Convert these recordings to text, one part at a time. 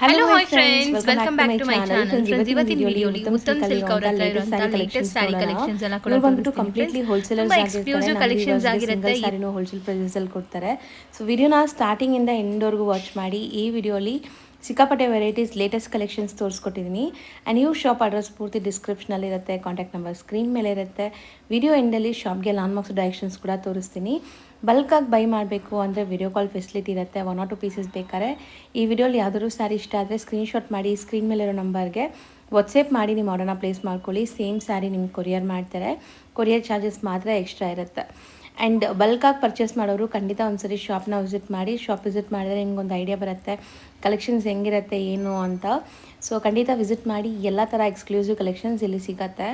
Hello Hello, hi hi friends. Friends, Welcome welcome back back to to my my channel. Channel. Friends, ಇವತ್ತಿನ ವಿಡಿಯೋಲಿ Uttam silk ಅವ್ರ ಹತ್ರ ಇರುವಂತಹ latest sari collections ಎಲ್ಲ ಕೂಡ ಬಂದ್ಬಿಟ್ಟು ತೋರಿಸ್ತೀನಿ ಕಂಪ್ಲೀಟ್ಲಿ ಫ್ರೆಂಡ್ಸ್. ಹೋಲ್ಸೇಲರ್ಸ್ ತುಂಬಾ ಆಗಿರ್ತಾರೆ. ಎಕ್ಸ್ಕ್ಲೂಸಿವ್ ನಮ್ಮ ಕಲೆಕ್ಷನ್ಸ್ ವ್ಯೂವರ್ಸ್ಗೆ ಆಗಿರುತ್ತೆ. ಸಿಂಗಲ್ ಸ್ಯಾರಿನೂ ಹೋಲ್ಸೇಲ್ ಪ್ರೈಸಲ್ಲಿ ಕೊಡ್ತಾರೆ. ಸೊ ವಿಡಿಯೋನ ಸ್ಟಾರ್ಟಿಂಗಿಂದ ಎಂಡ್ವರೆಗೂ ವಾಚ್ ಮಾಡಿ. ಈ ವಿಡಿಯೋಲಿ ಸಿಕ್ಕಾಪಟ್ಟೆ ವೆರೈಟೀಸ್ ಲೇಟೆಸ್ಟ್ ಕಲೆಕ್ಷನ್ಸ್ ತೋರಿಸ್ಕೊಟ್ಟಿದ್ದೀನಿ. ಆ್ಯಂಡ್ ನೀವು ಶಾಪ್ ಅಡ್ರೆಸ್ ಪೂರ್ತಿ ಡಿಸ್ಕ್ರಿಪ್ಷನಲ್ಲಿ ಇರುತ್ತೆ, ಕಾಂಟ್ಯಾಕ್ಟ್ ನಂಬರ್ ಸ್ಕ್ರೀನ್ ಮೇಲೆ ಇರುತ್ತೆ. ವಿಡಿಯೋ ಎಂಡಲ್ಲಿ ಶಾಪ್ಗೆ ಲಾಂಡ್ ಮಾರ್ಕ್ಸ್ ಡೈರೆಕ್ಷನ್ಸ್ ಕೂಡ ತೋರಿಸ್ತೀನಿ. ಬಲ್ಕಾಗಿ ಬೈ ಮಾಡಬೇಕು ಅಂದರೆ ವಿಡಿಯೋ ಕಾಲ್ ಫೆಸಿಲಿಟಿ ಇರುತ್ತೆ. 1 or 2 ಪೀಸಸ್ ಬೇಕಾದ್ರೆ ಈ ವಿಡಿಯೋಲಿ ಯಾವ್ದಾದ್ರು ಸ್ಯಾರಿ ಇಷ್ಟ ಆದರೆ ಸ್ಕ್ರೀನ್ಶಾಟ್ ಮಾಡಿ ಸ್ಕ್ರೀನ್ ಮೇಲಿರೋ ನಂಬರ್ಗೆ ವಾಟ್ಸಪ್ ಮಾಡಿ ನಿಮ್ಮ ಆರ್ಡರ್ನ ಪ್ಲೇಸ್ ಮಾಡ್ಕೊಳ್ಳಿ. ಸೇಮ್ ಸ್ಯಾರಿ ನಿಮ್ಗೆ ಕೊರಿಯರ್ ಮಾಡ್ತಾರೆ. ಕೊರಿಯರ್ ಚಾರ್ಜಸ್ ಮಾತ್ರ ಎಕ್ಸ್ಟ್ರಾ ಇರುತ್ತೆ. ಆ್ಯಂಡ್ ಬಲ್ಕಾಗಿ ಪರ್ಚೇಸ್ ಮಾಡೋರು ಖಂಡಿತ ಒಂದ್ಸರಿ ಶಾಪ್ನ ವಿಸಿಟ್ ಮಾಡಿ. ಶಾಪ್ ವಿಸಿಟ್ ಮಾಡಿದ್ರೆ ನಿಮ್ಗೊಂದು ಐಡಿಯಾ ಬರುತ್ತೆ ಕಲೆಕ್ಷನ್ಸ್ ಹೆಂಗಿರುತ್ತೆ ಏನು ಅಂತ. ಸೊ ಖಂಡಿತ ವಿಸಿಟ್ ಮಾಡಿ. ಎಲ್ಲ ಥರ ಎಕ್ಸ್ಕ್ಲೂಸಿವ್ ಕಲೆಕ್ಷನ್ಸ್ ಇಲ್ಲಿ ಸಿಗುತ್ತೆ.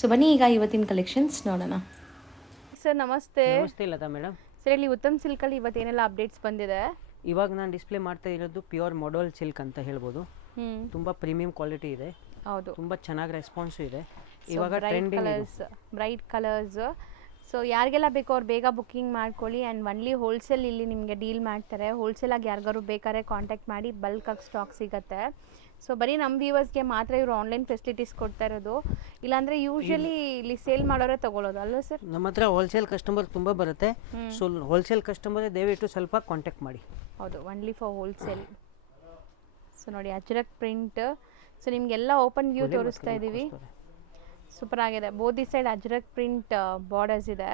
ಸೊ ಬನ್ನಿ ಈಗ ಇವತ್ತಿನ ಕಲೆಕ್ಷನ್ಸ್ ನೋಡೋಣ. ಸರ್ ನಮಸ್ತೆ. ನಮಸ್ತೆ ಲತಾ ಮೇಡಮ್. ಸರ್ ಇಲ್ಲಿ ಉತ್ತಮ್ ಸಿಲ್ಕ್ ಅಲ್ಲಿ ಇವತ್ತೇನೆಲ್ಲ ಅಪ್ಡೇಟ್ಸ್ ಬಂದಿದೆ? ಇವಾಗ ನಾನು ಡಿಸ್ಪ್ಲೇ ಮಾಡ್ತಾ ಇರೋದು ಪ್ಯೂರ್ ಮಾಡಲ್ ಸಿಲ್ಕ್ ಅಂತ ಹೇಳ್ಬೋದು. ತುಂಬ ಪ್ರೀಮಿಯಂ ಕ್ವಾಲಿಟಿ ಇದೆ. ಹೌದು, ತುಂಬ ಚೆನ್ನಾಗಿ ರೆಸ್ಪಾನ್ಸು ಇದೆ. ಇವಾಗ ಬ್ರೈಟ್ ಕಲರ್ಸ್. ಸೊ ಯಾರಿಗೆಲ್ಲ ಬೇಕೋ ಅವ್ರು ಬೇಗ ಬುಕ್ಕಿಂಗ್ ಮಾಡ್ಕೊಳ್ಳಿ. ಆ್ಯಂಡ್ ಒನ್ಲಿ ಹೋಲ್ಸೇಲ್ ಇಲ್ಲಿ ನಿಮಗೆ ಡೀಲ್ ಮಾಡ್ತಾರೆ. ಹೋಲ್ಸೇಲಾಗಿ ಯಾರಿಗಾರು ಬೇಕಾದ್ರೆ ಕಾಂಟ್ಯಾಕ್ಟ್ ಮಾಡಿ, ಬಲ್ಕಾಗಿ ಸ್ಟಾಕ್ ಸಿಗುತ್ತೆ. ಸೊ ಬರೀ ನಮ್ಮ ವ್ಯೂವರ್ಸ್ಗೆ ಮಾತ್ರ ಇವರು ಆನ್ಲೈನ್ ಫೆಸಿಲಿಟೀಸ್ ಕೊಡ್ತಾ ಇರೋದು. ಇಲ್ಲಾಂದರೆ ಯೂಶ್ವಲಿ ಇಲ್ಲಿ ಸೇಲ್ ಮಾಡೋರೇ ತೊಗೊಳ್ಳೋದು ಅಲ್ವಾ ಸರ್? ನಮ್ಮ ಹತ್ರ ಹೋಲ್ಸೇಲ್ ಕಸ್ಟಮರ್ ತುಂಬ ಬರುತ್ತೆ. ಸೊ ಹೋಲ್ಸೇಲ್ ಕಸ್ಟಮರ್ ದಯವಿಟ್ಟು ಸ್ವಲ್ಪ ಕಾಂಟ್ಯಾಕ್ಟ್ ಮಾಡಿ. ಹೌದು, ಒನ್ಲಿ ಫಾರ್ ಹೋಲ್ಸೇಲ್. ಸೊ ನೋಡಿ ಅಜ್ರಕ್ ಪ್ರಿಂಟ್. ಸೊ ನಿಮಗೆಲ್ಲ ಓಪನ್ ವ್ಯೂ ತೋರಿಸ್ತಾ ಇದ್ದೀವಿ. ಸೂಪರ್ ಆಗಿದೆ. ಬೋದಿ ಸೈಡ್ ಅಜ್ರಕ್ ಪ್ರಿಂಟ್ ಬಾರ್ಡರ್ಸ್ ಇದೆ.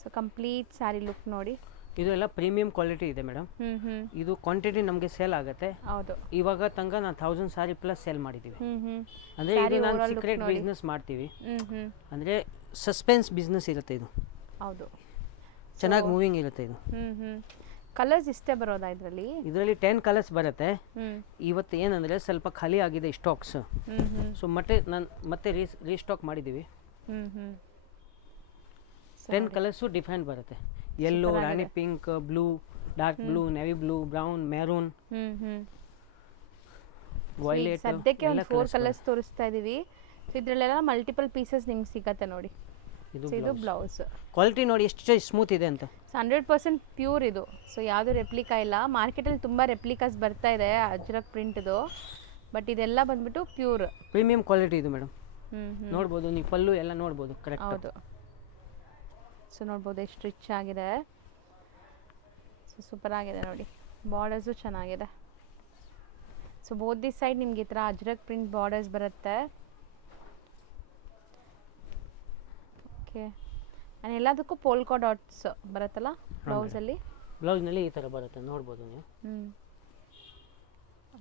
ಸೊ ಕಂಪ್ಲೀಟ್ ಸ್ಯಾರಿ ಲುಕ್ ನೋಡಿ. ಇದು ಎಲ್ಲ ಪ್ರೀಮಿಯಂ ಕ್ವಾಲಿಟಿ ಇದೆ ಮೇಡಮ್. ಇದು ಕ್ವಾಂಟಿಟಿ ನಮಗೆ ಸೇಲ್ ಆಗುತ್ತೆ. ಹೌದು, ಇವಾಗ ತನಕ ನಾನು 1000 ಸಾರಿ ಪ್ಲಸ್ ಸೇಲ್ ಮಾಡಿದ್ದೀವಿ. ಅಂದರೆ ಇದು ನಾನು ಸೀಕ್ರೆಟ್ ಬಿಸ್ನೆಸ್ ಮಾಡ್ತೀವಿ. ಅಂದರೆ ಸಸ್ಪೆನ್ಸ್ ಬಿಸ್ನೆಸ್ ಇರುತ್ತೆ ಇದು. ಹೌದು, ಚೆನ್ನಾಗಿ ಮೂವಿಂಗ್ ಇರುತ್ತೆ ಇದು. ಕಲರ್ಸ್ ಇಷ್ಟೇ ಬರೋದಾ ಇದರಲ್ಲಿ? ಇದರಲ್ಲಿ 10 ಕಲರ್ಸ್ ಬರುತ್ತೆ. ಇವತ್ತು ಏನಂದರೆ ಸ್ವಲ್ಪ ಖಾಲಿ ಆಗಿದೆ ಸ್ಟಾಕ್ಸ್. ಸೊ ಮತ್ತೆ ರೀಸ್ಟಾಕ್ ಮಾಡಿದ್ದೀವಿ. 10 ಕಲರ್ಸು ಡಿಫ್ರೆಂಟ್ ಬರುತ್ತೆ. Yellow, rani pink, blue, dark blue, navy blue, brown, maroon, violet. ಸದ್ಯಕ್ಕೆ ಒಂದು 4 ಕಲರ್ಸ್ ತೋರಿಸ್ತಾ ಇದೀವಿ. ಸೊ ಇದರಲ್ಲೆಲ್ಲ ಮಲ್ಟಿಪಲ್ ಪೀಸಸ್ ನಿಮ್ಗೆ ಸಿಗತ್ತೆ ನೋಡಿ. ಇದು ಬ್ಲೌಸ್ ಕ್ವಾಲಿಟಿ ನೋಡಿ ಎಷ್ಟು ಸ್ಮೂತ್ ಇದೆ ಅಂತ. 100% ಪ್ಯೂರ್ ಇದು. ಸೊ ಯಾವುದು ರೆಪ್ಲಿಕಾ ಇಲ್ಲ. ಮಾರ್ಕೆಟಲ್ಲಿ ತುಂಬ ರೆಪ್ಲಿಕಾಸ್ ಬರ್ತಾ ಇದೆ ಅಜ್ರಕ್ ಪ್ರಿಂಟ್ದು, ಬಟ್ ಇದೆಲ್ಲ ಬಂದ್ಬಿಟ್ಟು ಪ್ಯೂರ್ ಪ್ರೀಮಿಯಂ ಕ್ವಾಲಿಟಿ ಇದು ಮೇಡಮ್. ನೋಡ್ಬೋದು ನೀವು, ಪಲ್ಲು ಎಲ್ಲ ನೋಡ್ಬೋದು ಕರೆಕ್ಟ್. ಹೌದು, ಸೊ ನೋಡ್ಬೋದು ಎಷ್ಟು ರಿಚ್ ಆಗಿದೆ. ಸೊ ಸೂಪರ್ ಆಗಿದೆ ನೋಡಿ. ಬಾರ್ಡರ್ಸು ಚೆನ್ನಾಗಿದೆ. ಸೊ ಬೋತ್ ದಿ ಸೈಡ್ ನಿಮ್ಗೆ ಈ ಥರ ಅಜ್ರಕ್ ಪ್ರಿಂಟ್ ಬಾರ್ಡರ್ಸ್ ಬರುತ್ತೆ. ಓಕೆ, ಆ್ಯಂಡ್ ಎಲ್ಲದಕ್ಕೂ ಪೋಲ್ಕೋ ಡಾಟ್ಸ್ ಬರುತ್ತಲ್ಲ ಬ್ಲೌಸಲ್ಲಿ. ಬ್ಲೌಸ್ನಲ್ಲಿ ಈ ಥರ ಬರುತ್ತೆ ನೋಡ್ಬೋದು ನೀವು.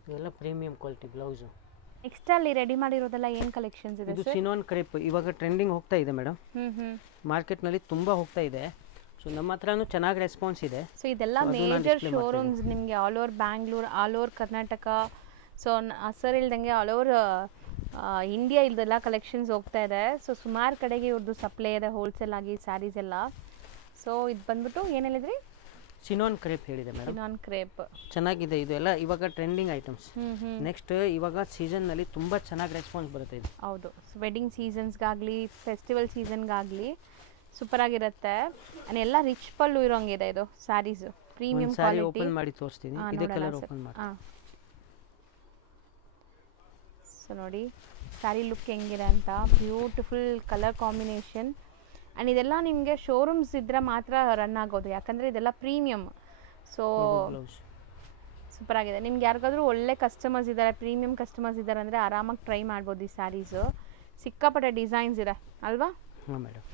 ಇದೆಲ್ಲ ಪ್ರೀಮಿಯಂ ಕ್ವಾಲಿಟಿ ಬ್ಲೌಸು. ನೆಕ್ಸ್ಟ್ ಅಲ್ಲಿ ರೆಡಿ ಮಾಡಿರೋದೆಲ್ಲ ಏನು ಕಲೆಕ್ಷನ್ಸ್ ಇದೆ? ಇದು ಸಿನೋನ್ ಕ್ರೇಪ್ ಇವಾಗ ಟ್ರೆಂಡಿಂಗ್ ಹೋಗ್ತಾ ಇದೆ ಮೇಡಮ್. ಮಾರ್ಕೆಟ್ನಲ್ಲಿ ತುಂಬ ಹೋಗ್ತಾ ಇದೆ. ಸೊ ನಮ್ಮ ಹತ್ರನೂ ಚೆನ್ನಾಗಿ ರೆಸ್ಪಾನ್ಸ್ ಇದೆ. ಸೊ ಇದೆಲ್ಲ ಮೇಜರ್ ಶೋರೂಮ್ಸ್ ನಿಮಗೆ all over Bangalore, all over Karnataka. So sir ಇಲ್ದಂಗೆ ಆಲ್ ಓವರ್ ಇಂಡಿಯಾ ಇಲ್ದೆಲ್ಲ ಕಲೆಕ್ಷನ್ಸ್ ಹೋಗ್ತಾ ಇದೆ. ಸೊ ಸುಮಾರು ಕಡೆಗೆ ಇವ್ರದ್ದು ಸಪ್ಲೈ ಇದೆ ಹೋಲ್ಸೇಲ್ ಆಗಿ ಸ್ಯಾರೀಸ್ ಎಲ್ಲ. ಸೊ ಇದು ಬಂದ್ಬಿಟ್ಟು ಏನು ಹೇಳಿದ್ರಿ? ಸಿನೋನ್ ಕ್ರೇಪ್ ಹೇಳಿದೆ ಮೇಡಮ್. ಸಿನೋನ್ ಕ್ರೇಪ್ ಚೆನ್ನಾಗಿದೆ. ಇದು ಎಲ್ಲ ಇವಾಗ ಟ್ರೆಂಡಿಂಗ್ ಐಟಮ್ಸ್. ನೆಕ್ಸ್ಟ್ ಇವಾಗ ಸೀಸನ್ನಲ್ಲಿ ತುಂಬ ಚೆನ್ನಾಗಿ ರೆಸ್ಪಾನ್ಸ್ ಬರುತ್ತೆ ಇದು. ಹೌದು, ವೆಡ್ಡಿಂಗ್ ಸೀಸನ್ಸ್ಗಾಗಲಿ ಫೆಸ್ಟಿವಲ್ ಸೀಸನ್ಗಾಗಲಿ ಸೂಪರ್ ಆಗಿರುತ್ತೆ. ಆ್ಯಂಡ್ ಎಲ್ಲ ರಿಚ್ ಪಲ್ಲು ಇರೋಂಗಿದೆ ಇದು ಸ್ಯಾರೀಸ್. Premium quality. ಓಪನ್ ಮಾಡಿ ತೋರಿಸ್ತೀನಿ. ಇದೇ ಕಲರ್ ಓಪನ್ ಮಾಡಿ. ಸೊ ನೋಡಿ ಸ್ಯಾರಿ ಲುಕ್ ಹೆಂಗಿದೆ ಅಂತ. Beautiful colour combination. ಆ್ಯಂಡ್ ಇದೆಲ್ಲ ನಿಮಗೆ ಶೋರೂಮ್ಸ್ ಇದ್ದರೆ ಮಾತ್ರ ರನ್ ಆಗೋದು, ಯಾಕಂದರೆ ಇದೆಲ್ಲ ಪ್ರೀಮಿಯಮ್. ಸೊ ಸೂಪರ್ ಆಗಿದೆ. ನಿಮ್ಗೆ ಯಾರಿಗಾದ್ರೂ ಒಳ್ಳೆ ಕಸ್ಟಮರ್ಸ್ ಇದ್ದಾರೆ, ಪ್ರೀಮಿಯಂ ಕಸ್ಟಮರ್ಸ್ ಇದ್ದಾರೆ ಅಂದರೆ ಆರಾಮಾಗಿ ಟ್ರೈ ಮಾಡ್ಬೋದು ಈ ಸ್ಯಾರೀಸು. ಸಿಕ್ಕಾಪಟ್ಟೆ ಡಿಸೈನ್ಸ್ ಇದೆ ಅಲ್ವಾ? ಹಾಂ ಮೇಡಮ್.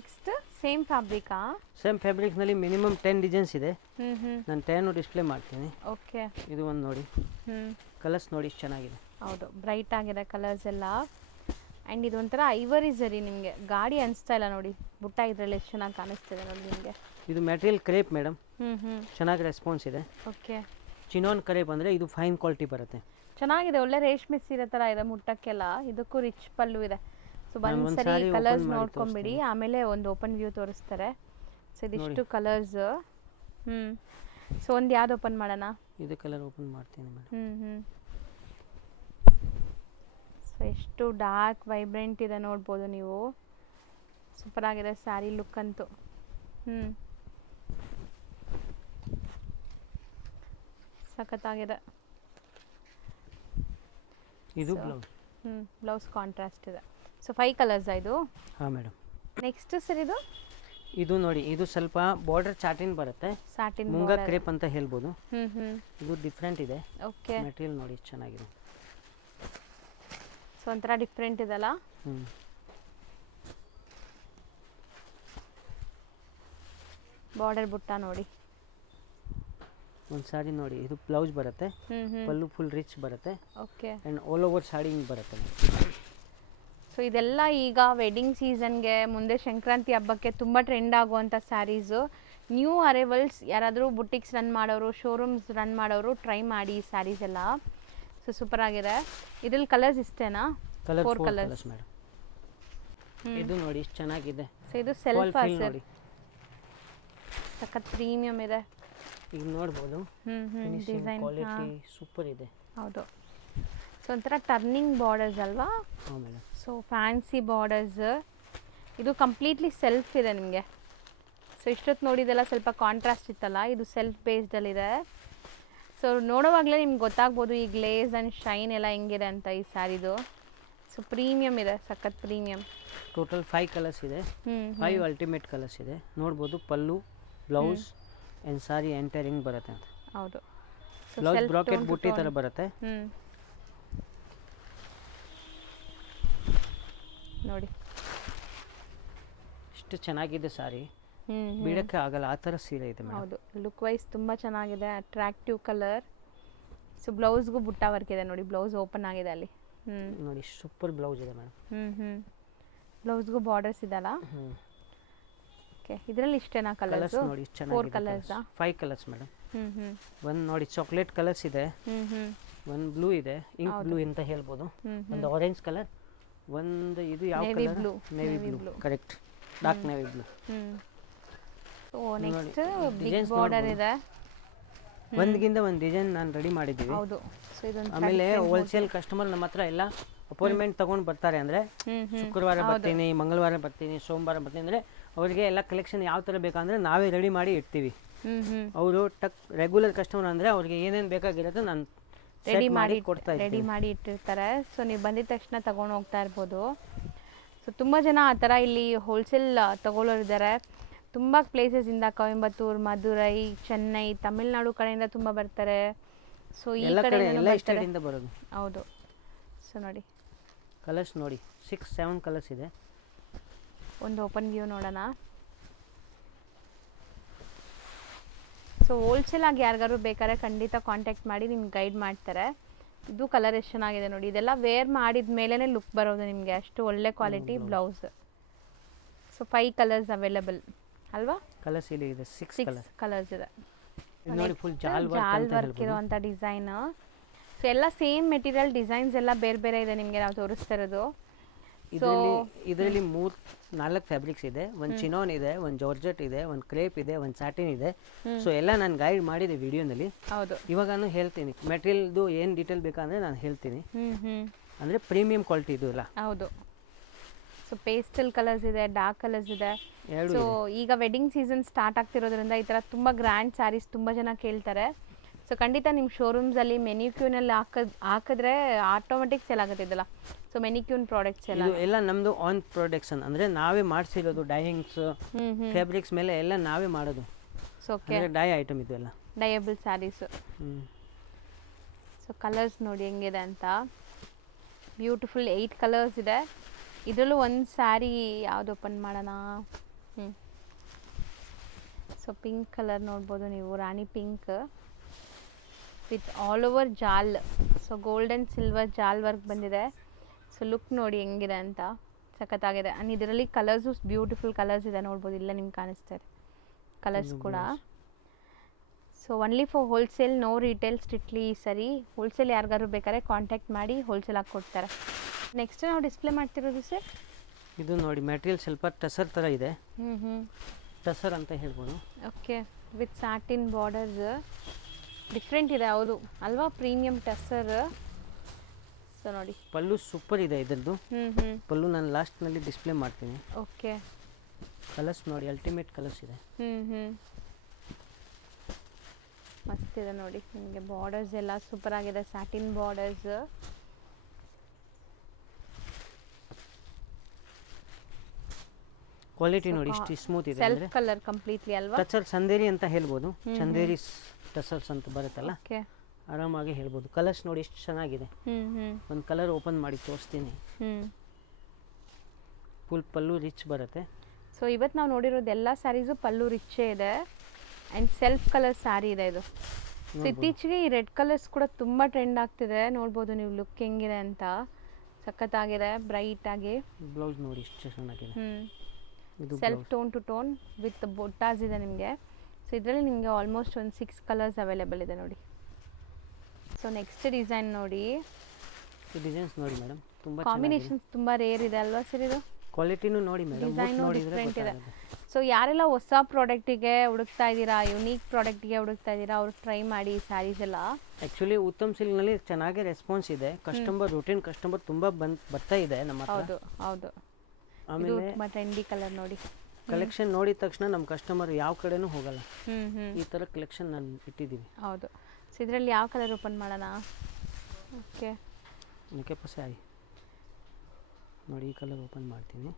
ನೆಕ್ಸ್ಟ್ ಸೇಮ್ ಫ್ಯಾಬ್ರಿಕಾ? ಸೇಮ್ ಫ್ಯಾಬ್ರಿಕ್ನಲ್ಲಿ ಮಿನಿಮಮ್ 10 ಡಿಸೈನ್ಸ್ ಇದೆ. ನಾನು 10 ಡಿಸ್ಪ್ಲೇ ಮಾಡ್ತೀನಿ. ಓಕೆ, ಇದು ಒಂದು ನೋಡಿ. ಕಲರ್ಸ್ ನೋಡಿ ಎಷ್ಟು ಚೆನ್ನಾಗಿದೆ. ಹೌದು, ಬ್ರೈಟ್ ಆಗಿದೆ ಕಲರ್ಸ್ ಎಲ್ಲ. ಆ್ಯಂಡ್ ಇದು ಒಂಥರ ಐವರಿ ಸರಿ, ನಿಮಗೆ ಗಾಡಿ ಅನಿಸ್ತಾ ಇಲ್ಲ ನೋಡಿ. ಬುಟ್ಟ ಇದರಲ್ಲಿ ಎಷ್ಟು ಚೆನ್ನಾಗಿ ಕಾಣಿಸ್ತಿದೆ ನೋಡಿ ನಿಮಗೆ. ಇದು ಮೆಟೀರಿಯಲ್ ಕ್ರೇಪ್ ಮೇಡಮ್. ಚೆನ್ನಾಗಿ ರೆಸ್ಪಾನ್ಸ್ ಇದೆ. ಓಕೆ, ಚಿನೋನ್ ಕ್ರೇಪ್ ಅಂದರೆ ಇದು ಫೈನ್ ಕ್ವಾಲಿಟಿ ಬರುತ್ತೆ. ಚೆನ್ನಾಗಿದೆ. ಒಳ್ಳೆ ರೇಷ್ಮೆ ಸೀರೆ ಥರ ಇದೆ ಮುಟ್ಟಕ್ಕೆಲ್ಲ. ಇದಕ್ಕೂ ರಿಚ್ ಪಲ್ಲು ಇದೆ. ಸೊ ಒಂದ್ಸರಿ ಕಲರ್ಸ್ ನೋಡ್ಕೊಂಬಿಡಿ, ಆಮೇಲೆ ಒಂದು ಓಪನ್ ವ್ಯೂ ತೋರಿಸ್ತಾರೆ. ಸೊ ಇದಿಷ್ಟು ಕಲರ್ಸ್. ಸೊ ಒಂದು ಯಾವ್ದು ಓಪನ್ ಮಾಡೋಣ? ಇದು ಕಲರ್ ಓಪನ್ ಮಾಡ್ತೀನಿ ಮೇಡಮ್. ಸೊ ಎಷ್ಟು ಡಾರ್ಕ್ ವೈಬ್ರೆಂಟ್ ಇದೆ ನೋಡ್ಬೋದು ನೀವು. ಸೂಪರ್ ಆಗಿದೆ ಸ್ಯಾರಿ ಲುಕ್ ಅಂತೂ. ಸಖತ್ತಾಗಿದೆ. ಇದು ಬ್ಲೌಸ್. ಬ್ಲೌಸ್ ಕಾಂಟ್ರಾಸ್ಟ್ ಇದೆ. ಸೊ 5 ಕಲರ್ಸ್ ಇದು. ಹಾಂ ಮೇಡಮ್. ನೆಕ್ಸ್ಟ್ ಸರ್ ಇದು ನೋಡಿ, ಇದು ಸ್ವಲ್ಪ ಬಾರ್ಡರ್ ಚಾಟಿನ್ ಬರುತ್ತೆ, ಸ್ಯಾಟಿನ್ ಮುಂಗ ಕ್ರೇಪ್ ಅಂತ ಹೇಳ್ಬೋದು. ಹ್ಮ್ ಇದು ಡಿಫ್ರೆಂಟ್ ಇದೆ. ಓಕೆ. ಮೆಟೀರಿಯಲ್ ನೋಡಿ ಎಷ್ಟು ಚೆನ್ನಾಗಿದೆ. ಸೊ ಒಂಥರ ಡಿಫ್ರೆಂಟ್ ಇದೆಲ್ಲ. ಬಾರ್ಡರ್ ಬುಟ್ಟ ನೋಡಿ. ಒಂದು ಸಾರಿ ನೋಡಿ, ಇದು ಬ್ಲೌಸ್ ಬರುತ್ತೆ, ಪಲ್ಲು ಫುಲ್ ರಿಚ್ ಬರುತ್ತೆ. Okay. And all over sari ಹಿಂಗೆ ಬರುತ್ತೆ. ಸೊ ಇದೆಲ್ಲ ಈಗ ವೆಡ್ಡಿಂಗ್ ಸೀಸನ್ಗೆ, ಮುಂದೆ ಸಂಕ್ರಾಂತಿ ಹಬ್ಬಕ್ಕೆ ತುಂಬ ಟ್ರೆಂಡ್ ಆಗುವಂಥ ಸ್ಯಾರೀಸು. ನ್ಯೂ ಅರೈವಲ್ಸ್ ಯಾರಾದರೂ ಬುಟಿಕ್ಸ್ ರನ್ ಮಾಡೋರು, ಶೋರೂಮ್ಸ್ ರನ್ ಮಾಡೋರು ಟ್ರೈ ಮಾಡಿ ಈ ಸ್ಯಾರೀಸ್ ಎಲ್ಲ. ಸೊ ಸೂಪರ್ ಆಗಿದೆ. ಇದ್ರಲ್ಲಿ ಕಲರ್ಸ್ ಇಷ್ಟೇನಾ? Colour 4 colours madam. ಇದು ನೋಡಿ ಎಷ್ಟು ಚೆನ್ನಾಗಿದೆ. ಸೊ ಇದು ಸೆಲ್ಫ್ ನೋಡಿ, ಸಖತ್ ಪ್ರೀಮಿಯಂ ಇದೆ. ಈಗ ನೋಡ್ಬೋದು ಡಿಸೈನ್ ಕ್ವಾಲಿಟಿ ಸೂಪರ್ ಇದೆ. ಹೌದು. ಸೊ ಒಂಥರ ಟರ್ನಿಂಗ್ ಬಾರ್ಡರ್ಸ್ ಅಲ್ವಾ? ಹಾಂ ಮೇಡಮ್. So fancy borders. ಇದು ಕಂಪ್ಲೀಟ್ಲಿ ಸೆಲ್ಫ್ ಇದೆ ನಿಮಗೆ. ಸೊ ಇಷ್ಟೊತ್ತು ನೋಡಿದೆಲ್ಲ ಸ್ವಲ್ಪ ಕಾಂಟ್ರಾಸ್ಟ್ ಇತ್ತಲ್ಲ, ಇದು ಸೆಲ್ಫ್ ಬೇಸ್ಡಲ್ಲಿದೆ. ಸೊ ನೋಡೋವಾಗಲೇ ನಿಮ್ಗೆ ಗೊತ್ತಾಗ್ಬೋದು ಈ ಗ್ಲೇಸ್ ಆ್ಯಂಡ್ ಶೈನ್ ಎಲ್ಲ ಹೆಂಗಿದೆ ಅಂತ ಈ ಸ್ಯಾರಿದು. ಸೊ ಪ್ರೀಮಿಯಮ್ ಇದೆ, ಸಖತ್ ಪ್ರೀಮಿಯಮ್. ಟೋಟಲ್ 5 ಕಲರ್ಸ್ ಇದೆ. 5 ಅಲ್ಟಿಮೇಟ್ ಕಲರ್ಸ್ ಇದೆ. ನೋಡ್ಬೋದು ಪಲ್ಲು, ಬ್ಲೌಸ್ ಆ್ಯಂಡ್ ಸಾರಿ ಎಂಟೈರ್ ಹಿಂಗೆ ಬರುತ್ತೆ ಅಂತ. ಹೌದು. ಬ್ಲೌಸ್ ಬ್ರಾಕೆಟ್ ಬುಟ್ಟಿ ಥರ ಬರುತ್ತೆ. ನೋಡಿ ಇಷ್ಟು ಚೆನ್ನಾಗಿದೆ ಸಾರಿ, ಬಿಡಕ್ಕೆ ಆಗಲ್ಲ ಆ ಥರ ಸೀರೆ ಇದೆ ಮೇಡಮ್. ಹೌದು. ಲುಕ್ ವೈಸ್ ತುಂಬ ಚೆನ್ನಾಗಿದೆ, ಅಟ್ರಾಕ್ಟಿವ್ ಕಲರ್. ಸೊ ಬ್ಲೌಸ್ಗೂ ಬುಟ್ಟ ವರ್ಕ್ ಇದೆ ನೋಡಿ, ಬ್ಲೌಸ್ ಓಪನ್ ಆಗಿದೆ ಅಲ್ಲಿ. ನೋಡಿ ಸೂಪರ್ ಬ್ಲೌಸ್ ಇದೆ ಮೇಡಮ್. ಬ್ಲೌಸ್ಗೂ ಬಾರ್ಡರ್ಸ್ ಇದಲ್ಲ. ಓಕೆ. ಇದರಲ್ಲಿ ಇಷ್ಟೇನಾ ಕಲರ್ಸ್? ನೋಡಿ ಎಷ್ಟು ಚೆನ್ನಾಗಿದೆ. 4 ಕಲರ್ಸ್. 5 colours madam. ಒಂದು ನೋಡಿ ಚಾಕ್ಲೇಟ್ ಕಲರ್ಸ್ ಇದೆ, ಒಂದು ಬ್ಲೂ ಇದೆ, ಇಂಕ್ ಬ್ಲೂ ಅಂತ ಹೇಳ್ಬೋದು, ಒಂದು ಆರೆಂಜ್ ಕಲರ್, ಒಂದು ಇದು ಯಾವ colour? Navy blue. Correct, dark navy blue. So next big border ಇದೆ. ಒಂದ್ಗಿಂತ ಒಂದು ಡಿಸೈನ್ ನಾನು ರೆಡಿ ಮಾಡಿದ್ದೀವಿ. ಹೌದು. ಸೊ ಇದೊಂದು ಆಮೇಲೆ ಹೋಲ್ಸೇಲ್ ಕಸ್ಟಮರ್ ನಮ್ಮ ಹತ್ರ ಎಲ್ಲ ಅಪಾಯಿಂಟ್ಮೆಂಟ್ ತಗೊಂಡು ಬರ್ತಾರೆ. ಅಂದರೆ ಶುಕ್ರವಾರ ಬರ್ತೀನಿ, ಮಂಗಳವಾರ ಬರ್ತೀನಿ, ಸೋಮವಾರ ಬರ್ತೀನಿ ಅಂದರೆ ಅವರಿಗೆ ಎಲ್ಲ ಕಲೆಕ್ಷನ್ ಯಾವ ಥರ ಬೇಕಂದರೆ ನಾವೇ ರೆಡಿ ಮಾಡಿ ಇಡ್ತೀವಿ. ಅವರು ರೆಗ್ಯುಲರ್ ಕಸ್ಟಮರ್ ಅಂದರೆ ಅವ್ರಿಗೆ ಏನೇನು ಬೇಕಾಗಿರುತ್ತೆ ನಾನು ರೆಡಿ ಮಾಡಿ ಇಟ್ಟಿರ್ತಾರೆ. ಸೊ ನೀವು ಬಂದಿದ ತಕ್ಷಣ ತಗೊಂಡು ಹೋಗ್ತಾ ಇರ್ಬೋದು. ಸೊ ತುಂಬ ಜನ ಆ ಥರ ಇಲ್ಲಿ ಹೋಲ್ಸೇಲ್ ತಗೊಳ್ಳೋರು ಇದ್ದಾರೆ. ತುಂಬ ಪ್ಲೇಸಸ್ಸಿಂದ, ಕೊಯಂಬತ್ತೂರು, ಮಧುರೈ, ಚೆನ್ನೈ, ತಮಿಳ್ನಾಡು ಕಡೆಯಿಂದ ತುಂಬ ಬರ್ತಾರೆ. ಸೊ ಈ ಕಡೆಯಿಂದ ಬರೋದು. ಹೌದು. ಸೊ ನೋಡಿ ಕಲರ್ಸ್ ನೋಡಿ, 6-7 ಕಲರ್ಸ್ ಇದೆ. ಒಂದು ಓಪನ್ ವ್ಯೂ ನೋಡೋಣ. ಸೊ ಹೋಲ್ಸೇಲ್ ಆಗಿ ಯಾರಿಗಾರು ಬೇಕಾದ್ರೆ ಖಂಡಿತ ಕಾಂಟ್ಯಾಕ್ಟ್ ಮಾಡಿ ನಿಮ್ಗೆ ಗೈಡ್ ಮಾಡ್ತಾರೆ. ಇದು ಕಲರ್ ಎಷ್ಟು ಚೆನ್ನಾಗಿದೆ ನೋಡಿ. ಇದೆಲ್ಲ ವೇರ್ ಮಾಡಿದ ಮೇಲೇ ಲುಕ್ ಬರೋದು ನಿಮಗೆ, ಅಷ್ಟು ಒಳ್ಳೆ quality blouse. So 5 colours available ಅಲ್ವಾ? ಕಲರ್ಸ್ ಇಲ್ಲಿ ಇದೆ, 6 ಕಲರ್ಸ್ ಇದೆ. ನೋಡಿ ಫುಲ್ ಜಾಲ್ ವರ್ಕ್ ಇರುವಂಥ ಡಿಸೈನ್. ಸೊ ಎಲ್ಲ ಸೇಮ್ ಮೆಟೀರಿಯಲ್, ಡಿಸೈನ್ಸ್ ಎಲ್ಲ ಬೇರೆ ಬೇರೆ ಇದೆ ನಿಮಗೆ ನಾವು ತೋರಿಸ್ತಾ ಇರೋದು. ಇದರಲ್ಲಿ 4 ಫ್ಯಾಬ್ರಿಕ್ಸ್ ಇದೆ. ಒಂದು ಚಿನೋನ್ ಇದೆ, ಒಂದು ಜಾರ್ಜೆಟ್ ಇದೆ, ಒಂದು ಕ್ರೇಪ್ ಇದೆ, ಒಂದು ಸ್ಯಾಟಿನ್ ಇದೆ. ಸೊ ಎಲ್ಲ ನಾನು ಗೈಡ್ ಮಾಡಿದೆ ವಿಡಿಯೋನಲ್ಲಿ. ಹೌದು. ಇವಾಗ ನಾನು ಹೇಳ್ತೀನಿ ಮೆಟೀರಿಯಲ್ದು ಏನು ಡೀಟೇಲ್ ಬೇಕಂದ್ರೆ ನಾನು ಹೇಳ್ತೀನಿ. ಅಂದರೆ ಪ್ರೀಮಿಯಂ ಕ್ವಾಲಿಟಿ ಇದು ಎಲ್ಲ. ಹೌದು. ಸೊ ಪೇಸ್ಟಲ್ ಕಲರ್ಸ್ ಇದೆ, ಡಾರ್ಕ್ ಕಲರ್ಸ್ ಇದೆ. ಸೊ ಈಗ ವೆಡ್ಡಿಂಗ್ ಸೀಸನ್ ಸ್ಟಾರ್ಟ್ ಆಗ್ತಿರೋದ್ರಿಂದ ಈ ಥರ ತುಂಬ ಗ್ರ್ಯಾಂಡ್ ಸ್ಯಾರೀಸ್ ತುಂಬ ಜನ ಕೇಳ್ತಾರೆ. ಸೊ ಖಂಡಿತ ನಿಮ್ಮ ಶೋರೂಮ್ಸಲ್ಲಿ ಮೆನಿಕ್ಯೂನಲ್ಲಿ ಹಾಕಿದ್ರೆ ಆಟೋಮೆಟಿಕ್ ಸೇಲ್ ಆಗುತ್ತೆ ಇದೆಲ್ಲ. ಸೊ ಮೆನಿಕ್ಯೂನ್ ಪ್ರಾಡಕ್ಟ್ಸ್ ಎಲ್ಲ ನಮ್ಮದು ಆನ್ ಪ್ರೊಡಕ್ಷನ್, ಅಂದರೆ ನಾವೇ ಮಾಡಿಸಿರೋದು. ಡೈಯಿಂಗ್ಸ್, ಫ್ಯಾಬ್ರಿಕ್ಸ್ ಮೇಲೆ ಎಲ್ಲ ನಾವೇ ಮಾಡೋದು. ಸೊ ಡೈ ಐಟಮ್ ಇದು ಎಲ್ಲ ಡೈಯಬಲ್ ಸ್ಯಾರೀಸು. ಸೊ ಕಲರ್ಸ್ ನೋಡಿ ಹೆಂಗಿದೆ ಅಂತ. ಬ್ಯೂಟಿಫುಲ್ 8 ಕಲರ್ಸ್ ಇದೆ. ಇದರಲ್ಲೂ ಒಂದು ಸ್ಯಾರಿ ಯಾವುದು ಓಪನ್ ಮಾಡೋಣ. ಸೊ ಪಿಂಕ್ ಕಲರ್ ನೋಡ್ಬೋದು ನೀವು, ರಾಣಿ ಪಿಂಕ್ ವಿತ್ ಆಲ್ ಓವರ್ ಜಾಲ್. ಸೊ ಗೋಲ್ಡ್ ಆ್ಯಂಡ್ ಸಿಲ್ವರ್ ಜಾಲ್ ವರ್ಕ್ ಬಂದಿದೆ. ಸೊ ಲುಕ್ ನೋಡಿ ಹೆಂಗಿದೆ ಅಂತ, ಸಖತ್ತಾಗಿದೆ. ಆ್ಯಂಡ್ ಇದರಲ್ಲಿ ಕಲರ್ಸು ಬ್ಯೂಟಿಫುಲ್ ಕಲರ್ಸ್ ಇದೆ ನೋಡ್ಬೋದು, ಇಲ್ಲ ನಿಮ್ಗೆ ಕಾಣಿಸ್ತಾ ಇದೆ ಕಲರ್ಸ್ ಕೂಡ. So only for wholesale, no retail, strictly ಸರಿ. ಹೋಲ್ಸೇಲ್ ಯಾರಿಗಾರು ಬೇಕಾದ್ರೆ ಕಾಂಟ್ಯಾಕ್ಟ್ ಮಾಡಿ ಹೋಲ್ಸೇಲ್ ಆಗಿ ಕೊಡ್ತಾರೆ. ನೆಕ್ಸ್ಟ್ ನಾವು ಡಿಸ್ಪ್ಲೇ ಮಾಡ್ತಿರೋದು ಸರ್, ಇದು ನೋಡಿ ಮೆಟೀರಿಯಲ್ ಸ್ವಲ್ಪ ಟಸರ್ ಥರ ಇದೆ. ಟಸರ್ ಅಂತ ಹೇಳ್ಬೋದು. Okay. With satin borders different ಇದೆ. ಹೌದು ಅಲ್ವಾ? ಪ್ರೀಮಿಯಂ ಟಸರ್. ಸೊ ನೋಡಿ ಪಲ್ಲು ಸೂಪರ್ ಇದೆ ಇದರದ್ದು. ಪಲ್ಲು ನಾನು ಲಾಸ್ಟ್ನಲ್ಲಿ ಡಿಸ್ಪ್ಲೇ ಮಾಡ್ತೀನಿ. ಓಕೆ. ಕಲರ್ಸ್ ನೋಡಿ, ಅಲ್ಟಿಮೇಟ್ ಕಲರ್ಸ್ ಇದೆ. ಮಸ್ತ್ ಇದೆ ನೋಡಿ, ನಿಮಗೆ ಬಾರ್ಡರ್ಸ್ ಎಲ್ಲ ಸೂಪರ್ ಆಗಿದೆ, ಸ್ಯಾಟಿನ್ ಬಾರ್ಡರ್ಸ್. ಕ್ವಾಲಿಟಿ ನೋಡಿ ಇಷ್ಟು ಸ್ಮೂತ್ ಇದೆ ಸೆಲ್ಫ್ ಕಲರ್ ಕಂಪ್ಲೀಟ್ಲಿ ಅಲ್ವಾ? ಟಸರ್ ಚಂದೇರಿ ಅಂತ ಹೇಳ್ಬೋದು, ಚಂದೇರಿ ಟಸರ್ಸ್ ಅಂತ ಬರುತ್ತಲ್ಲ, ಓಕೆ. ಆರಾಮಾಗಿ ಹೇಳ್ಬೋದು. ಕಲರ್ಸ್ ನೋಡಿ ಎಷ್ಟು ಚೆನ್ನಾಗಿದೆ. ಒಂದು ಕಲರ್ ಓಪನ್ ಮಾಡಿ ತೋರಿಸ್ತೀನಿ. ಫುಲ್ ಪಲ್ಲು ರಿಚ್ ಬರುತ್ತೆ. ಸೊ ಇವತ್ತು ನಾವು ನೋಡಿರೋದು ಎಲ್ಲ ಸ್ಯಾರೀಸು ಪಲ್ಲು ರಿಚ್ಚೇ ಇದೆ ಆ್ಯಂಡ್ ಸೆಲ್ಫ್ ಕಲರ್ ಸ್ಯಾರಿ ಇದೆ ಇದು. ಸೊ ಇತ್ತೀಚೆಗೆ ಈ ರೆಡ್ ಕಲರ್ಸ್ ಕೂಡ ತುಂಬ ಟ್ರೆಂಡ್ ಆಗ್ತಿದೆ, ನೋಡ್ಬೋದು ನೀವು ಲುಕ್ ಹೆಂಗಿದೆ ಅಂತ. ಸಖತ್ತಾಗಿದೆ, ಬ್ರೈಟ್ ಆಗಿ. ಬ್ಲೌಸ್ ನೋಡಿ ಎಷ್ಟು ಚೆನ್ನಾಗಿದೆ. ಇದು self tone two tone with buttas ಇದೆ ನಿಮಗೆ. ಸೊ ಇದರಲ್ಲಿ ನಿಮಗೆ ಆಲ್ಮೋಸ್ಟ್ ಒಂದು 6 ಕಲರ್ಸ್ ಅವೈಲೇಬಲ್ ಇದೆ ನೋಡಿ. ಸೊ ನೆಕ್ಸ್ಟ್ ಡಿಸೈನ್ ನೋಡಿ, ಡಿಸೈನ್ಸ್ ನೋಡಿ ಮೇಡಮ್, ತುಂಬ ಕಾಂಬಿನೇಷನ್ಸ್ ತುಂಬ ರೇರ್ ಇದೆ ಅಲ್ವಾ ಸರ್? ಇದು ಕ್ವಾಲಿಟಿನೂ ನೋಡಿ ಮೇಡಮ್, ಡಿಸೈನ್ ನೋಡಿದ್ರೆ ಡಿಫ್ರೆಂಟ್ ಇದೆ. ಗೊತ್ತಾಗುತ್ತೆ. ಸೊ ಯಾರೆಲ್ಲ ಹೊಸ ಪ್ರಾಡಕ್ಟಿಗೆ ಹುಡುಕ್ತಾ ಇದ್ದೀರಾ, ಯುನೀಕ್ ಪ್ರಾಡಕ್ಟಿಗೆ ಹುಡುಕ್ತಾ ಇದ್ದೀರಾ, ಅವ್ರು ಟ್ರೈ ಮಾಡಿ ಈ ಸ್ಯಾರೀಸ್ ಎಲ್ಲ. ಆ್ಯಕ್ಚುಲಿ ಉತ್ತಮ್ ಸಿಲ್ಕ್ನಲ್ಲಿ ಚೆನ್ನಾಗಿ ರೆಸ್ಪಾನ್ಸ್ ಇದೆ. ಕಸ್ಟಮರ್ ರೂಟೀನ್ ಕಸ್ಟಮರ್ ತುಂಬ ಬರ್ತಾ ಇದೆ ನಮ್ಮ ಹತ್ರ. ಹೌದು ಹೌದು. ಇದು ಆಮೇಲೆ ತುಂಬ ಟ್ರೆಂಡಿ ಕಲರ್ ನೋಡಿ. ಕಲೆಕ್ಷನ್ ನೋಡಿದ ತಕ್ಷಣ ನಮ್ಮ ಕಸ್ಟಮರ್ ಯಾವ ಕಡೆನೂ ಹೋಗಲ್ಲ. ಹ್ಞೂ ಈ ಥರ ಕಲೆಕ್ಷನ್ ನಾನು ಇಟ್ಟಿದ್ದೀವಿ. ಹೌದು. ಸೊ ಇದರಲ್ಲಿ ಯಾವ ಕಲರ್ ಓಪನ್ ಮಾಡೋಣ? ಓಕೆ, ಅದಕ್ಕೆ ಸ್ಯಾರಿ ನೋಡಿ, ಈ ಕಲರ್ ಓಪನ್ ಮಾಡ್ತೀನಿ.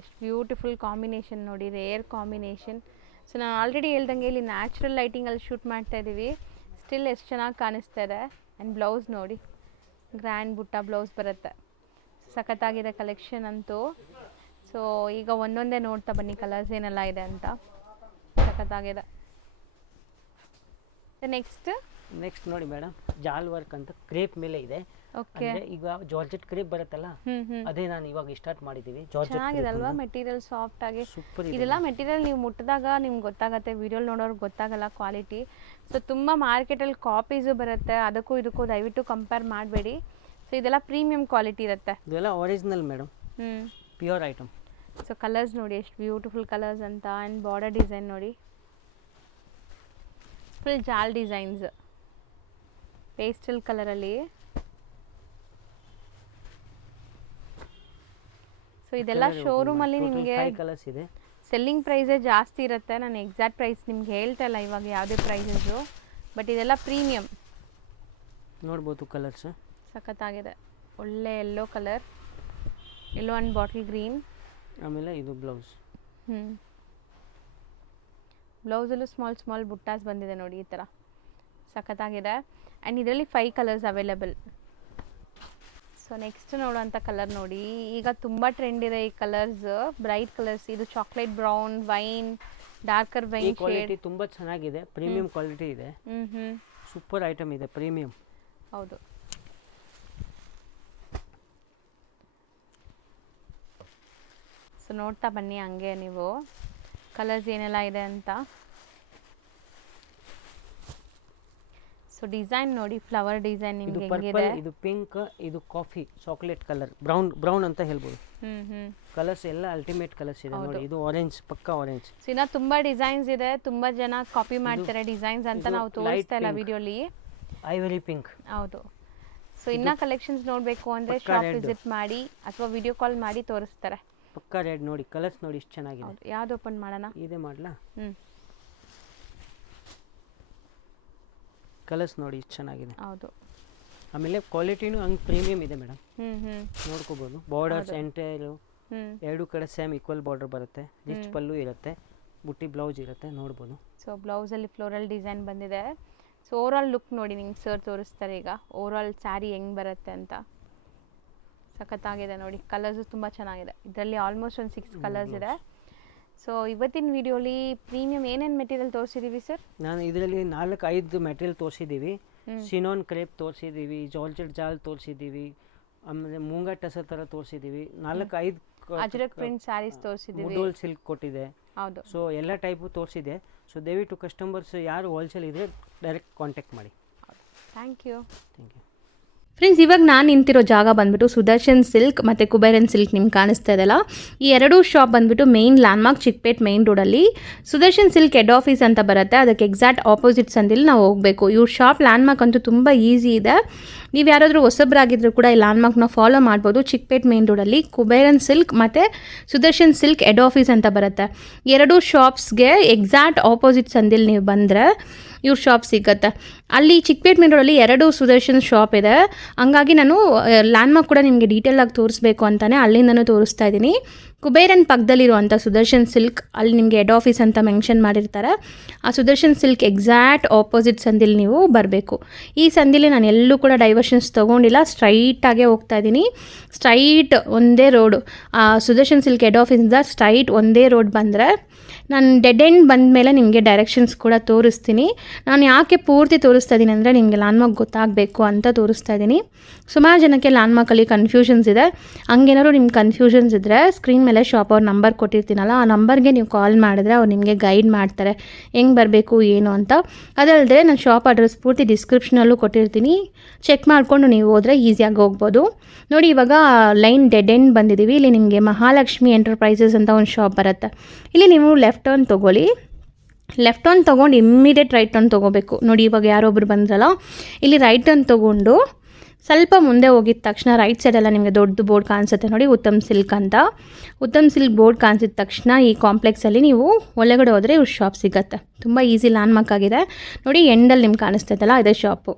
ಎಷ್ಟು ಬ್ಯೂಟಿಫುಲ್ ಕಾಂಬಿನೇಷನ್ ನೋಡಿ, ರೇರ್ ಕಾಂಬಿನೇಷನ್. ಸೊ ನಾನು ಆಲ್ರೆಡಿ ಹೇಳ್ದಂಗೆ ಇಲ್ಲಿ ನ್ಯಾಚುರಲ್ ಲೈಟಿಂಗಲ್ಲಿ ಶೂಟ್ ಮಾಡ್ತಾ ಇದ್ದೀವಿ, ಸ್ಟಿಲ್ ಎಷ್ಟು ಚೆನ್ನಾಗಿ ಕಾಣಿಸ್ತಾ ಇದೆ. ಆ್ಯಂಡ್ ಬ್ಲೌಸ್ ನೋಡಿ, ಗ್ರ್ಯಾಂಡ್ ಬುಟ್ಟ ಬ್ಲೌಸ್ ಬರುತ್ತೆ. ಸಖತ್ತಾಗಿದೆ ಕಲೆಕ್ಷನ್ ಅಂತೂ. ಸೊ ಈಗ ಒಂದೊಂದೇ ನೋಡ್ತಾ ಬನ್ನಿ ಕಲರ್ಸ್ ಏನೆಲ್ಲ ಇದೆ ಅಂತ. ಸಖತ್ತಾಗಿದೆ. ನೆಕ್ಸ್ಟ್ ನೋಡಿ ಮೇಡಮ್, ಜಾಲ್ ವರ್ಕ್ ಅಂತ ಕ್ರೇಪ್ ಮೇಲೆ ಇದೆ. ಓಕೆ, ಈಗ ಜಾರ್ಜೆಟ್ ಕ್ರೇಪ್ ಬರುತ್ತಲ್ಲ, ಅದೇ ನಾನು ಇವಾಗ ಸ್ಟಾರ್ಟ್ ಮಾಡಿದ್ದೀವಿ. ಚೆನ್ನಾಗಿದೆ ಅಲ್ವಾ ಮೆಟೀರಿಯಲ್, ಸಾಫ್ಟ್ ಆಗಿ. ಸೂಪರ್. ಇದೆಲ್ಲ ಮೆಟೀರಿಯಲ್ ನೀವು ಮುಟ್ಟಿದಾಗ ನಿಮ್ಗೆ ಗೊತ್ತಾಗುತ್ತೆ, ವಿಡಿಯೋಲಿ ನೋಡೋರ್ಗೆ ಗೊತ್ತಾಗಲ್ಲ ಕ್ವಾಲಿಟಿ. ಸೊ ತುಂಬ ಮಾರ್ಕೆಟಲ್ಲಿ ಕಾಪೀಸು ಬರುತ್ತೆ, ಅದಕ್ಕೂ ಇದಕ್ಕೂ ದಯವಿಟ್ಟು ಕಂಪೇರ್ ಮಾಡಬೇಡಿ. ಸೊ ಇದೆಲ್ಲ ಪ್ರೀಮಿಯಂ ಕ್ವಾಲಿಟಿ ಇರುತ್ತೆ. ಇದೆಲ್ಲ original madam, pure item. So colours ನೋಡಿ ಎಷ್ಟು ಬ್ಯೂಟಿಫುಲ್ ಕಲರ್ಸ್ ಅಂತ. ಆ್ಯಂಡ್ ಬಾರ್ಡರ್ ಡಿಸೈನ್ ನೋಡಿ, ಫುಲ್ ಜಾಲ್ ಡಿಸೈನ್ಸ್ ಪೇಸ್ಟಲ್ ಕಲರಲ್ಲಿ. ಸೊ ಇದೆಲ್ಲ ಶೋರೂಮಲ್ಲಿ ನಿಮಗೆ ಕಲರ್ಸ್ ಇದೆ. ಸೆಲ್ಲಿಂಗ್ ಪ್ರೈಸೇ ಜಾಸ್ತಿ ಇರುತ್ತೆ. ನಾನು ಎಕ್ಸಾಕ್ಟ್ ಪ್ರೈಸ್ ನಿಮ್ಗೆ ಹೇಳ್ತಾ ಇಲ್ಲ ಇವಾಗ ಯಾವುದೇ ಪ್ರೈಸಸ್ಸು, ಬಟ್ ಇದೆಲ್ಲ ಪ್ರೀಮಿಯಮ್. ನೋಡ್ಬೋದು ಕಲರ್ಸ್ ಸಖತ್ತಾಗಿದೆ. ಒಳ್ಳೆ yellow colour, yellow and bottle green. ಆಮೇಲೆ ಇದು ಬ್ಲೌಸ್. ಬ್ಲೌಸಲ್ಲೂ ಸ್ಮಾಲ್ ಬುಟ್ಟಾಸ್ ಬಂದಿದೆ ನೋಡಿ, ಈ ಥರ ಸಖತ್ತಾಗಿದೆ. ಆ್ಯಂಡ್ ಇದರಲ್ಲಿ 5 ಕಲರ್ಸ್ ಅವೈಲೇಬಲ್. ಸೊ ನೆಕ್ಸ್ಟ್ ನೋಡೋಂಥ ಕಲರ್ ನೋಡಿ, ಈಗ ತುಂಬ ಟ್ರೆಂಡ್ ಇದೆ ಈ ಕಲರ್ಸ್, ಬ್ರೈಟ್ ಕಲರ್ಸ್. ಇದು chocolate brown, wine, darker wine shade. ತುಂಬ ಚೆನ್ನಾಗಿದೆ, ಪ್ರೀಮಿಯಂ ಕ್ವಾಲಿಟಿ ಇದೆ. ಸೂಪರ್ ಐಟಮ್ ಇದೆ, ಪ್ರೀಮಿಯಂ. ಹೌದು. ಸೊ ನೋಡ್ತಾ ಬನ್ನಿ ಹಂಗೆ ನೀವು ಕಲರ್ಸ್ ಏನೆಲ್ಲ ಇದೆ ಅಂತ. ಸೊ ಡಿಸೈನ್ ನೋಡಿ, ಫ್ಲವರ್ ಡಿಸೈನ್ ನಿಮಗೆ ಹೆಂಗಿದೆ. ಇದು ಪಿಂಕ್, ಇದು ಕಾಫಿ, ಚಾಕ್ಲೇಟ್ ಕಲರ್, ಬ್ರೌನ್ ಅಂತ ಹೇಳ್ಬೋದು. ಕಲರ್ಸ್ ಎಲ್ಲ ಅಲ್ಟಿಮೇಟ್ ಕಲರ್ಸ್ ಇದೆ ನೋಡಿ. ಇದು ಆರೆಂಜ್, ಪಕ್ಕಾ ಆರೆಂಜ್. ಸೊ ಇನ್ನ ತುಂಬಾ ಡಿಸೈನ್ಸ್ ಇದೆ, ತುಂಬಾ ಜನ ಕಾಪಿ ಮಾಡ್ತಾರೆ ಡಿಸೈನ್ಸ್ ಅಂತ, ನಾವು ತೋರಿಸ್ತಾ ಇಲ್ಲ ವಿಡಿಯೋಲಿ. Ivory pink. ಹೌದು. ಸೊ ಇನ್ನ ಕಲೆಕ್ಷನ್ಸ್ ನೋಡಬೇಕು ಅಂದ್ರೆ ಶಾಪ್ ವಿಸಿಟ್ ಮಾಡಿ ಅಥವಾ ವಿಡಿಯೋ ಕಾಲ್ ಮಾಡಿ ತೋರಿಸ್ತಾರೆ. ಪಕ್ಕಾ ರೆಡ್ ನೋಡಿ, ಕಲರ್ಸ್ ನೋಡಿ ಎಷ್ಟು ಚೆನ್ನಾಗಿದೆ. ಯಾವ್ದು ಓಪನ್ ಮಾಡೋಣ? ಇದೇ ಮಾಡಲಾ? ಕಲರ್ಸ್ ನೋಡಿ ಎಷ್ಟು ಚೆನ್ನಾಗಿದೆ. ಹೌದು. ಆಮೇಲೆ ಕ್ವಾಲಿಟಿನೂ ಹಂಗೆ ಪ್ರೀಮಿಯಂ ಇದೆ ಮೇಡಮ್. ನೋಡ್ಕೋಬೋದು. ಬಾರ್ಡರ್ಸ್ ಎಂಟೈರು ಎರಡು ಕಡೆ ಸೇಮ್ ಈಕ್ವಲ್ ಬಾರ್ಡರ್ ಬರುತ್ತೆ. ರಿಚ್ ಪಲ್ಲು ಇರುತ್ತೆ, ಬುಟ್ಟಿ ಬ್ಲೌಸ್ ಇರುತ್ತೆ, ನೋಡ್ಬೋದು. ಸೊ ಬ್ಲೌಸಲ್ಲಿ ಫ್ಲೋರಲ್ ಡಿಸೈನ್ ಬಂದಿದೆ. ಸೊ ಓವರಾಲ್ ಲುಕ್ ನೋಡಿ, ನಿಮ್ಗೆ ಸರ್ ತೋರಿಸ್ತಾರೆ ಈಗ ಓವರಾಲ್ ಸ್ಯಾರಿ ಹೆಂಗೆ ಬರುತ್ತೆ ಅಂತ. ಸಖತ್ತಾಗಿದೆ ನೋಡಿ, ಕಲರ್ಸು ತುಂಬ ಚೆನ್ನಾಗಿದೆ. ಇದರಲ್ಲಿ ಆಲ್ಮೋಸ್ಟ್ ಒಂದು 6 ಕಲರ್ಸ್ ಇದೆ. ಸೊ ಇವತ್ತಿನ ವಿಡಿಯೋಲಿ ಪ್ರೀಮಿಯಂ ಏನೇನು ಮೆಟೀರಿಯಲ್ ತೋರಿಸಿದ್ದೀವಿ ಸರ್? ನಾನು ಇದರಲ್ಲಿ 4-5 ಮೆಟೀರಿಯಲ್ ತೋರಿಸಿದ್ದೀವಿ. ಸಿನೋನ್ ಕ್ರೇಪ್ ತೋರಿಸಿದ್ದೀವಿ, ಜಾರ್ಜೆಟ್ ಜಾಲ್ ತೋರಿಸಿದ್ದೀವಿ, ಆಮೇಲೆ ಮೂಂಗಾ ಟಸರ್ ಥರ ತೋರಿಸಿದ್ದೀವಿ. 4-5 ಅಜ್ರಕ್ ಪ್ರಿಂಟ್ ಸ್ಯಾರೀಸ್ ತೋರಿಸಿದ್ದೀವಿ. ಮುಡೋಲ್ ಸಿಲ್ಕ್ ಕೊಟ್ಟಿದೆ. ಹೌದು. ಸೊ ಎಲ್ಲ ಟೈಪು ತೋರಿಸಿದೆ. ಸೊ ದಯವಿಟ್ಟು ಕಸ್ಟಮರ್ಸ್ ಯಾರು ಹೋಲ್ಸೇಲ್ ಇದ್ದರೆ ಡೈರೆಕ್ಟ್ ಕಾಂಟ್ಯಾಕ್ಟ್ ಮಾಡಿ. Thank you. Thank you. Friends, ಇವಾಗ ನಾನು ನಿಂತಿರೋ ಜಾಗ ಬಂದುಬಿಟ್ಟು ಸುದರ್ಶನ್ ಸಿಲ್ಕ್ ಮತ್ತು ಕುಬೇರನ್ ಸಿಲ್ಕ್ ನಿಮ್ಗೆ ಕಾಣಿಸ್ತಾ ಇದೆಯಲ್ಲ, ಈ ಎರಡೂ ಶಾಪ್ ಬಂದುಬಿಟ್ಟು ಮೇಯ್ನ್ ಲ್ಯಾಂಡ್ಮಾರ್ಕ್ ಚಿಕ್ಕಪೇಟ್ ಮೇಯ್ನ್ ರೋಡಲ್ಲಿ ಸುದರ್ಶನ್ ಸಿಲ್ಕ್ ಹೆಡ್ ಆಫೀಸ್ ಅಂತ ಬರುತ್ತೆ. ಅದಕ್ಕೆ ಎಕ್ಸಾಕ್ಟ್ ಆಪೋಸಿಟ್ ಸಂದಿಲ್ಲಿ ನಾವು ಹೋಗಬೇಕು. ಇವ್ರ ಶಾಪ್ ಲ್ಯಾಂಡ್ಮಾರ್ಕ್ ಅಂತೂ ತುಂಬ ಈಸಿ ಇದೆ. ನೀವು ಯಾರಾದರೂ ಹೊಸಬ್ರಾಗಿದ್ದರೂ ಕೂಡ ಈ ಲ್ಯಾಂಡ್ಮಾರ್ಕ್ನ ಫಾಲೋ ಮಾಡ್ಬೋದು. ಚಿಕ್ಕಪೇಟ್ ಮೇಯ್ನ್ ರೋಡಲ್ಲಿ ಕುಬೇರನ್ ಸಿಲ್ಕ್ ಮತ್ತು ಸುದರ್ಶನ್ ಸಿಲ್ಕ್ ಹೆಡ್ ಆಫೀಸ್ ಅಂತ ಬರುತ್ತೆ. ಎರಡೂ ಶಾಪ್ಸ್ಗೆ ಎಕ್ಸಾಕ್ಟ್ ಆಪೋಸಿಟ್ ಸಂದಿಲ್ಲಿ ನೀವು ಬಂದರೆ ಇವ್ರ ಶಾಪ್ ಸಿಗುತ್ತೆ. ಅಲ್ಲಿ ಚಿಕ್ಕಪೇಟ್ ಮೇನ್ ರೋಡಲ್ಲಿ ಎರಡು ಸುದರ್ಶನ್ ಶಾಪ್ ಇದೆ. ಹಂಗಾಗಿ ನಾನು ಲ್ಯಾಂಡ್ಮಾರ್ಕ್ ಕೂಡ ನಿಮಗೆ ಡೀಟೇಲಾಗಿ ತೋರಿಸ್ಬೇಕು ಅಂತಲೇ ಅಲ್ಲಿಂದನೂ ತೋರಿಸ್ತಾ ಇದ್ದೀನಿ. ಕುಬೇರನ್ ಪಕ್ಕದಲ್ಲಿರುವಂಥ ಸುದರ್ಶನ್ ಸಿಲ್ಕ್ ಅಲ್ಲಿ ನಿಮಗೆ ಹೆಡ್ ಆಫೀಸ್ ಅಂತ ಮೆನ್ಷನ್ ಮಾಡಿರ್ತಾರೆ. ಆ ಸುದರ್ಶನ್ ಸಿಲ್ಕ್ ಎಕ್ಸಾಕ್ಟ್ ಆಪೋಸಿಟ್ ಸಂದಿಲ್ಲಿ ನೀವು ಬರಬೇಕು. ಈ ಸಂದಿಲಿ ನಾನು ಎಲ್ಲೂ ಕೂಡ ಡೈವರ್ಷನ್ಸ್ ತೊಗೊಂಡಿಲ್ಲ, ಸ್ಟ್ರೈಟಾಗೇ ಹೋಗ್ತಾ ಇದ್ದೀನಿ. ಸ್ಟ್ರೈಟ್ ಒಂದೇ ರೋಡು, ಆ ಸುದರ್ಶನ್ ಸಿಲ್ಕ್ ಹೆಡ್ ಆಫೀಸಿಂದ ಸ್ಟ್ರೈಟ್ ಒಂದೇ ರೋಡ್ ಬಂದರೆ ನಾನು ಡೆಡ್ ಎಂಡ್ ಬಂದ ಮೇಲೆ ನಿಮಗೆ ಡೈರೆಕ್ಷನ್ಸ್ ಕೂಡ ತೋರಿಸ್ತೀನಿ. ನಾನು ಯಾಕೆ ಪೂರ್ತಿ ತೋರಿಸ್ತಾ ಇದ್ದೀನಿ ಅಂದರೆ ನಿಮಗೆ ಲ್ಯಾಂಡ್ಮಾರ್ಕ್ ಗೊತ್ತಾಗಬೇಕು ಅಂತ ತೋರಿಸ್ತಾ ಇದ್ದೀನಿ. ಸುಮಾರು ಜನಕ್ಕೆ ಲ್ಯಾಂಡ್ಮಾರ್ಕಲ್ಲಿ ಕನ್ಫ್ಯೂಷನ್ಸ್ ಇದೆ. ಹಂಗೇನಾದ್ರು ನಿಮ್ಗೆ ಕನ್ಫ್ಯೂಷನ್ಸ್ ಇದ್ದರೆ ಸ್ಕ್ರೀನ್ ಮೇಲೆ ಶಾಪ್ ಅವ್ರ ನಂಬರ್ ಕೊಟ್ಟಿರ್ತೀನಲ್ಲ, ಆ ನಂಬರ್ಗೆ ನೀವು ಕಾಲ್ ಮಾಡಿದ್ರೆ ಅವ್ರು ನಿಮಗೆ ಗೈಡ್ ಮಾಡ್ತಾರೆ ಹೆಂಗೆ ಬರಬೇಕು ಏನು ಅಂತ. ಅದಲ್ಲದೆ ನಾನು ಶಾಪ್ ಅಡ್ರೆಸ್ ಪೂರ್ತಿ ಡಿಸ್ಕ್ರಿಪ್ಷನಲ್ಲೂ ಕೊಟ್ಟಿರ್ತೀನಿ, ಚೆಕ್ ಮಾಡಿಕೊಂಡು ನೀವು ಹೋದರೆ ಈಸಿಯಾಗಿ ಹೋಗ್ಬೋದು. ನೋಡಿ, ಇವಾಗ ಲೈನ್ ಡೆಡ್ ಎಂಡ್ ಬಂದಿದ್ದೀವಿ. ಇಲ್ಲಿ ನಿಮಗೆ ಮಹಾಲಕ್ಷ್ಮಿ ಎಂಟರ್ಪ್ರೈಸಸ್ ಅಂತ ಒಂದು ಶಾಪ್ ಬರುತ್ತೆ. ಇಲ್ಲಿ ನೀವು ಲೆಫ್ಟ್ ಟರ್ನ್ ತೊಗೊಳ್ಳಿ. ಲೆಫ್ಟ್ ಟರ್ನ್ ತೊಗೊಂಡು ಇಮ್ಮಿಡಿಯೇಟ್ ರೈಟ್ ಟರ್ನ್ ತೊಗೋಬೇಕು. ನೋಡಿ, ಇವಾಗ ಯಾರೊಬ್ರು ಬಂದ್ರಲ್ಲ, ಇಲ್ಲಿ ರೈಟ್ ಟರ್ನ್ ತೊಗೊಂಡು ಸ್ವಲ್ಪ ಮುಂದೆ ಹೋಗಿದ ತಕ್ಷಣ ರೈಟ್ ಸೈಡೆಲ್ಲ ನಿಮಗೆ ದೊಡ್ಡ ಬೋರ್ಡ್ ಕಾಣಿಸುತ್ತೆ ನೋಡಿ, ಉತ್ತಮ್ ಸಿಲ್ಕ್ ಅಂತ. ಉತ್ತಮ್ ಸಿಲ್ಕ್ ಬೋರ್ಡ್ ಕಾಣಿಸಿದ ತಕ್ಷಣ ಈ ಕಾಂಪ್ಲೆಕ್ಸಲ್ಲಿ ನೀವು ಒಳಗಡೆ ಹೋದರೆ ಇವ್ರ ಶಾಪ್ ಸಿಗುತ್ತೆ. ತುಂಬ ಈಸಿ ಲ್ಯಾಂಡ್ಮಾರ್ಕ್ ಆಗಿದೆ ನೋಡಿ. ಎಂಡಲ್ಲಿ ನಿಮ್ಗೆ ಕಾಣಿಸ್ತಾ ಇದ್ದಲ್ಲ, ಇದೇ ಶಾಪು.